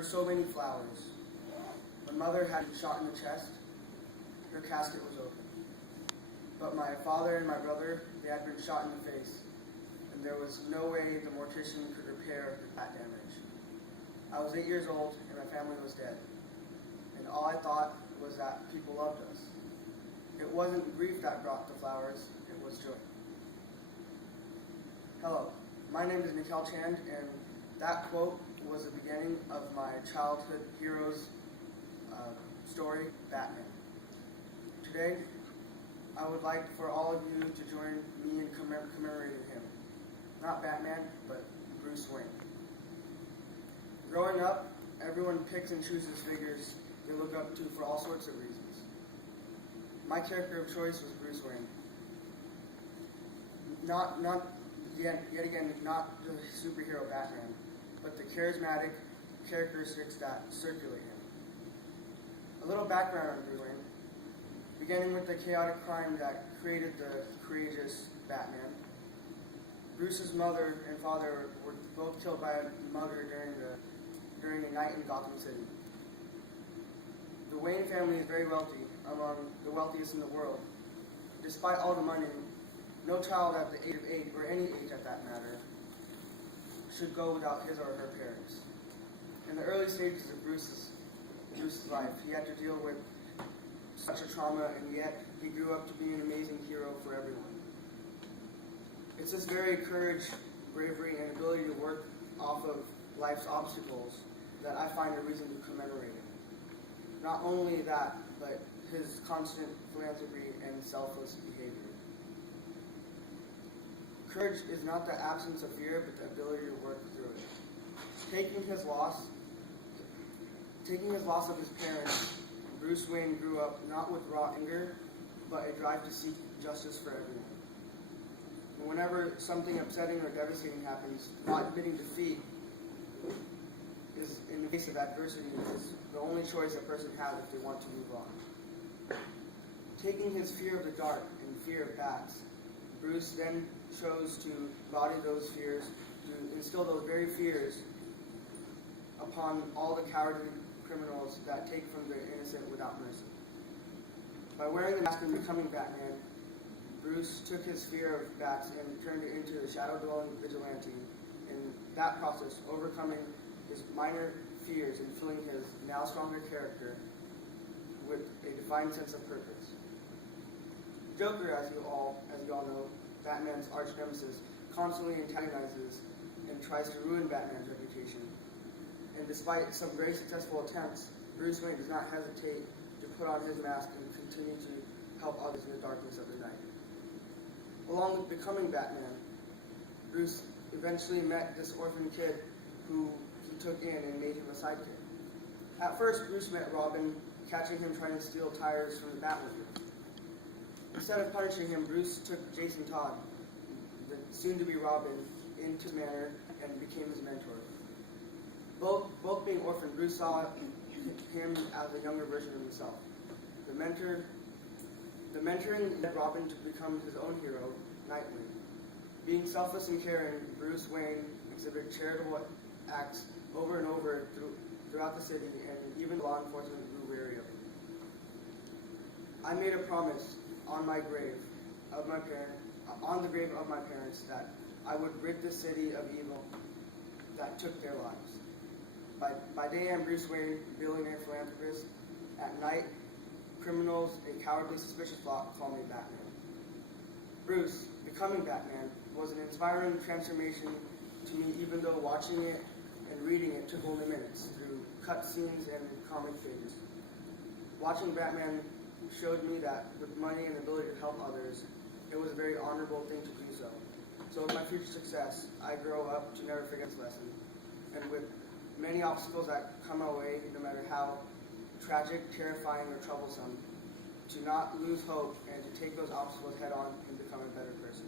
were so many flowers. My mother had been shot in the chest. Her casket was open. But my father and my brother, they had been shot in the face, and there was no way the mortician could repair that damage. I was 8 years old, and my family was dead. And all I thought was that people loved us. It wasn't grief that brought the flowers, it was joy. Hello, my name is Nikhil Chand, and that quote was the beginning of my childhood hero's story, Batman. Today, I would like for all of you to join me in commemorating him. Not Batman, but Bruce Wayne. Growing up, everyone picks and chooses figures they look up to for all sorts of reasons. My character of choice was Bruce Wayne. Yet again, not the superhero Batman, but the charismatic characteristics that circulate him. A little background on Bruce Wayne, beginning with the chaotic crime that created the courageous Batman. Bruce's mother and father were both killed by a mugger during a night in Gotham City. The Wayne family is very wealthy, among the wealthiest in the world. Despite all the money, no child at the age of 8, or any age at that matter, should go without his or her parents. In the early stages of Bruce's life, he had to deal with such a trauma, and yet he grew up to be an amazing hero for everyone. It's this very courage, bravery, and ability to work off of life's obstacles that I find a reason to commemorate him. Not only that, but his constant philanthropy and selfless behavior. Courage is not the absence of fear, but the ability to work through it. Taking his loss of his parents, Bruce Wayne grew up not with raw anger, but a drive to seek justice for everyone. And whenever something upsetting or devastating happens, not admitting defeat is, in the face of adversity, is the only choice a person has if they want to move on. Taking his fear of the dark and fear of bats, Bruce then chose to embody those fears, to instill those very fears upon all the cowardly criminals that take from the innocent without mercy. By wearing the mask and becoming Batman, Bruce took his fear of bats and turned it into a shadow-dwelling vigilante, in that process overcoming his minor fears and filling his now stronger character with a defined sense of purpose. Joker, as you all know, Batman's arch nemesis, constantly antagonizes and tries to ruin Batman's reputation. And despite some very successful attempts, Bruce Wayne does not hesitate to put on his mask and continue to help others in the darkness of the night. Along with becoming Batman, Bruce eventually met this orphan kid who he took in and made him a sidekick. At first, Bruce met Robin, catching him trying to steal tires from the Batmobile. Instead of punishing him, Bruce took Jason Todd, the soon-to-be Robin, into his manor and became his mentor. Both being orphaned, Bruce saw him as a younger version of himself. The mentoring led Robin to become his own hero, Nightwing. Being selfless and caring, Bruce Wayne exhibited charitable acts over and over throughout the city, and even law enforcement grew wary of him. I made a promise on the grave of my parents, that I would rid the city of evil that took their lives. By day, I'm Bruce Wayne, billionaire philanthropist. At night, criminals, a cowardly, suspicious flock call me Batman. Bruce, becoming Batman, was an inspiring transformation to me, even though watching it and reading it took only minutes through cutscenes and comic figures. Watching Batman showed me that with money and the ability to help others, it was a very honorable thing to do so. So with my future success, I grow up to never forget this lesson. And with many obstacles that come my way, no matter how tragic, terrifying, or troublesome, to not lose hope and to take those obstacles head on and become a better person.